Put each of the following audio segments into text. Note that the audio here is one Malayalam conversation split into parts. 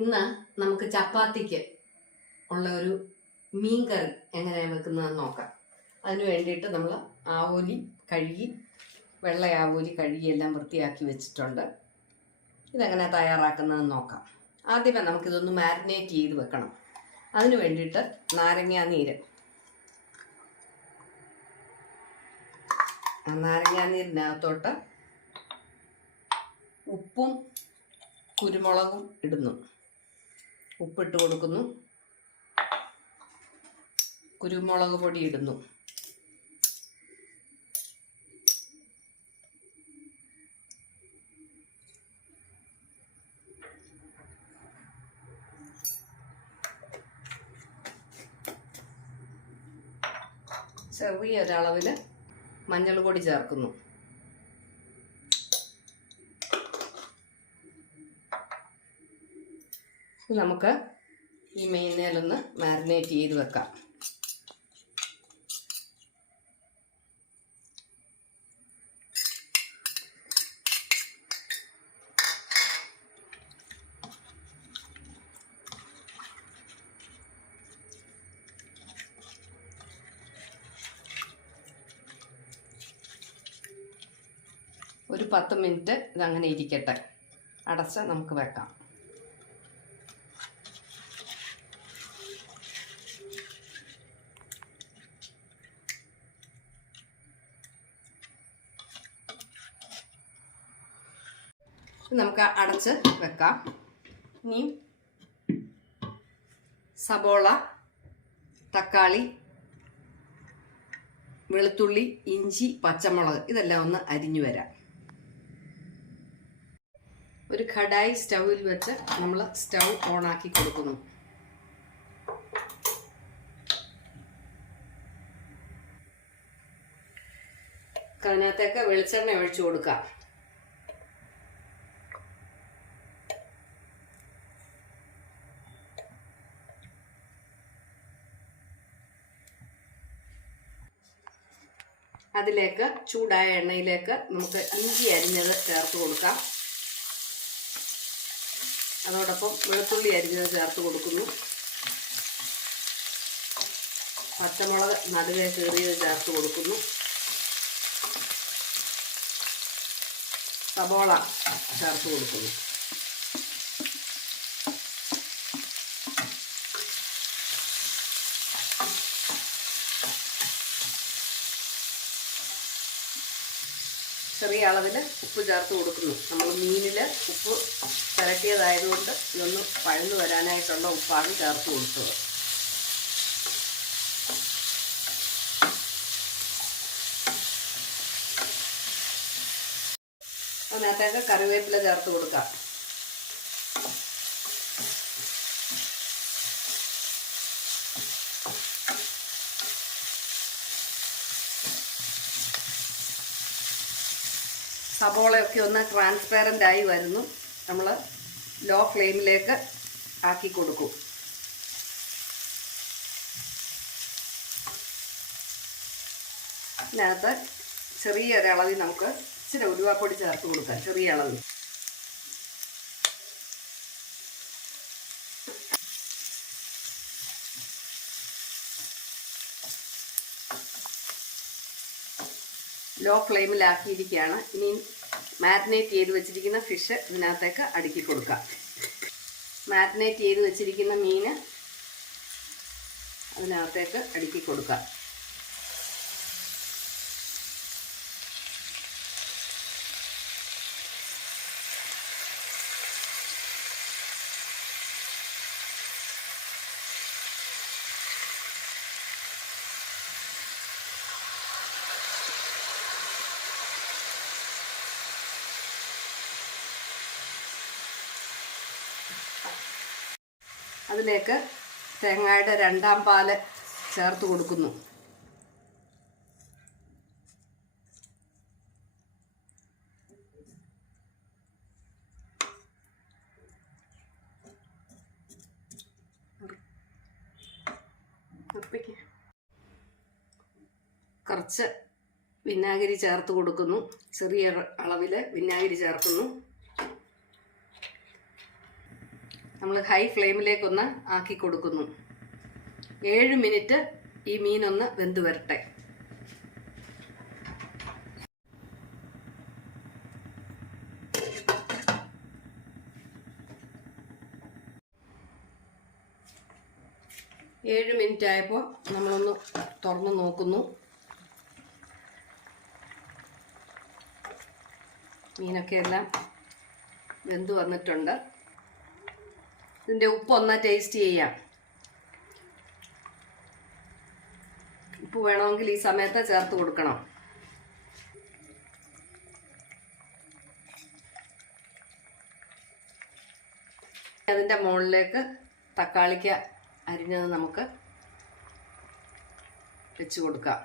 ഇന്ന് നമുക്ക് ചപ്പാത്തിക്ക് ഉള്ള ഒരു മീൻ കറി എങ്ങനെയാണ് വെക്കുന്നതെന്ന് നോക്കാം. അതിന് വേണ്ടിയിട്ട് നമ്മൾ ആവോലി കഴുകി, വെള്ള ആവോലി കഴുകി എല്ലാം വൃത്തിയാക്കി വെച്ചിട്ടുണ്ട്. ഇതെങ്ങനെ തയ്യാറാക്കുന്നതെന്ന് നോക്കാം. ആദ്യമേ നമുക്കിതൊന്ന് മാരിനേറ്റ് ചെയ്ത് വെക്കണം. അതിന് വേണ്ടിയിട്ട് നാരങ്ങാനീരിനകത്തോട്ട് ഉപ്പും കുരുമുളകും ഇടുന്നു. ഉപ്പിട്ട് കൊടുക്കുന്നു, കുരുമുളക് പൊടി ഇടുന്നു, ചെറിയൊരളവിൽ മഞ്ഞൾ പൊടി ചേർക്കുന്നു. നമുക്ക് ഈ മീനിലൊന്ന് മാരിനേറ്റ് ചെയ്ത് വെക്കാം. ഒരു 10 മിനിറ്റ് ഇതങ്ങനെ ഇരിക്കട്ടെ. അടച്ച് നമുക്ക് വെക്കാം. നമുക്ക് അടച്ച് വെക്കാം. ഇനി സബോള, തക്കാളി, വെളുത്തുള്ളി, ഇഞ്ചി, പച്ചമുളക് ഇതെല്ലാം ഒന്ന് അരിഞ്ഞു വരാം. ഒരു കടായി സ്റ്റൗവിൽ വെച്ച് നമ്മൾ സ്റ്റൗ ഓണാക്കി കൊടുക്കുന്നു. അതിനകത്തേക്ക് വെളിച്ചെണ്ണ ഒഴിച്ചു കൊടുക്കാം. അതിലേക്ക് ചൂടായ എണ്ണയിലേക്ക് നമുക്ക് ഇഞ്ചി അരിഞ്ഞത് ചേർത്ത് കൊടുക്കാം. അതോടൊപ്പം വെളുത്തുള്ളി അരിഞ്ഞത് ചേർത്ത് കൊടുക്കുന്നു. പച്ചമുളക് നടുവേ കീറിയത് ചേർത്ത് കൊടുക്കുന്നു. സബോള ചേർത്ത് കൊടുക്കുന്നു. ചെറിയ അളവിൽ ഉപ്പ് ചേർത്ത് കൊടുക്കുന്നു. നമ്മൾ മീനിൽ ഉപ്പ് പുരട്ടിയതായതുകൊണ്ട് ഇതൊന്ന് പഴന്നു വരാനായിട്ടുള്ള ഉപ്പാണ് ചേർത്ത് കൊടുത്തത്. അതിനകത്തേക്ക് കറിവേപ്പില ചേർത്ത് കൊടുക്കാം. സബോളയൊക്കെ ഒന്ന് ട്രാൻസ്പെറൻ്റ് ആയി വരുന്നു. നമ്മൾ ലോ ഫ്ലെയിമിലേക്ക് ആക്കി കൊടുക്കും. ഇതിനകത്ത് ചെറിയൊരളവിൽ നമുക്ക് ഇച്ചിരി ഉലുവാപ്പൊടി ചേർത്ത് കൊടുക്കാം. ചെറിയ അളവിൽ ലോ ഫ്ലെയിമിലാക്കിയിരിക്കുകയാണ്. ഇനി മാരിനേറ്റ് ചെയ്ത് വെച്ചിരിക്കുന്ന ഫിഷ് ഇതിനകത്തേക്ക് അടുക്കി കൊടുക്കാം. മാരിനേറ്റ് ചെയ്ത് വെച്ചിരിക്കുന്ന മീൻ അതിനകത്തേക്ക് അടുക്കി കൊടുക്കാം. അതിലേക്ക് തേങ്ങയുടെ 2ാം പാല് ചേർത്ത് കൊടുക്കുന്നു. കുറച്ച് വിനാഗിരി ചേർത്ത് കൊടുക്കുന്നു. ചെറിയ അളവിൽ വിനാഗിരി ചേർക്കുന്നു. നമ്മൾ ഹൈ ഫ്ലെയിമിലേക്കൊന്ന് ആക്കി കൊടുക്കുന്നു. 7 മിനിറ്റ് ഈ മീനൊന്ന് വെന്ത് വരട്ടെ. ഏഴ് മിനിറ്റ് ആയപ്പോൾ നമ്മളൊന്ന് തുറന്ന് നോക്കുന്നു. മീനൊക്കെ എല്ലാം വെന്ത് വന്നിട്ടുണ്ട്. ഇതിൻ്റെ ഉപ്പൊന്ന് ടേസ്റ്റ് ചെയ്യാം. ഉപ്പ് വേണമെങ്കിൽ ഈ സമയത്ത് ചേർത്ത് കൊടുക്കണം. അതിൻ്റെ മുകളിലേക്ക് തക്കാളിക്ക അരിഞ്ഞത് നമുക്ക് വെച്ച് കൊടുക്കാം.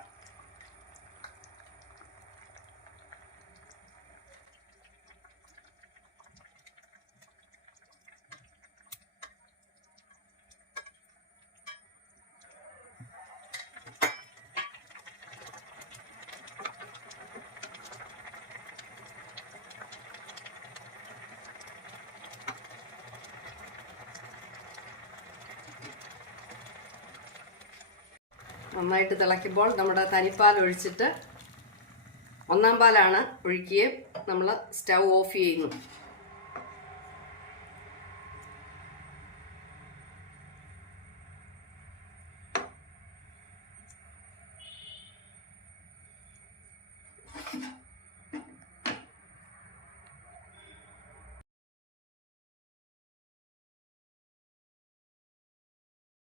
നന്നായിട്ട് തിളയ്ക്കുമ്പോൾ നമ്മുടെ തനിപ്പാൽ ഒഴിച്ചിട്ട്, 1-ാം പാലാണ് ഒഴിക്കുകയും നമ്മൾ സ്റ്റൗ ഓഫ് ചെയ്യുന്നു.